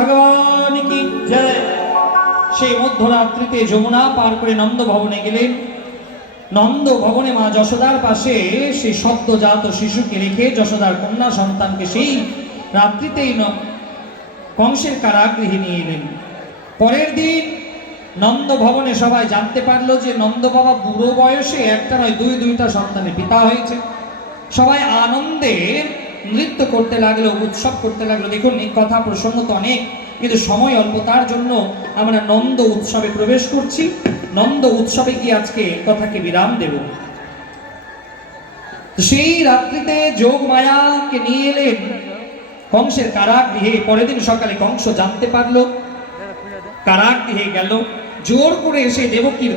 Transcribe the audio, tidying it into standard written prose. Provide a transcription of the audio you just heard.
ভগবান কি জয়। সেই মধ্যরাত্রিতে যমুনা পার করে নন্দ ভবনে গেলেন। নন্দ ভবনে মা যশোদার পাশে সেই সদ্যজাত শিশুকে রেখে যশোদার কন্যা সন্তানকে সেই রাত্রিতেই কংসের কারাগৃহে নিয়ে এলেন। পরের দিন নন্দ ভবনে সবাই জানতে পারলো যে নন্দ বাবা বুড়ো বয়সে একটা নয় দুইটা সন্তানের পিতা হয়েছে। সবাই আনন্দে নৃত্য করতে লাগলো, উৎসব করতে লাগলো। দেখুন, এই কথা প্রসঙ্গ তো অনেক, কিন্তু সময় অল্প, তার জন্য আমরা নন্দ উৎসবে প্রবেশ করছি। নন্দ উৎসবে গিয়ে আজকে কথাকে বিরাম দেব। সেই রাত্রিতে যোগ মায়াকে নিয়ে এলেন কংসের কারাগৃহে। পরের দিন সকালে কংস জানতে পারলো, কারাগৃহে গেল, জোর করে এসে দেবকীর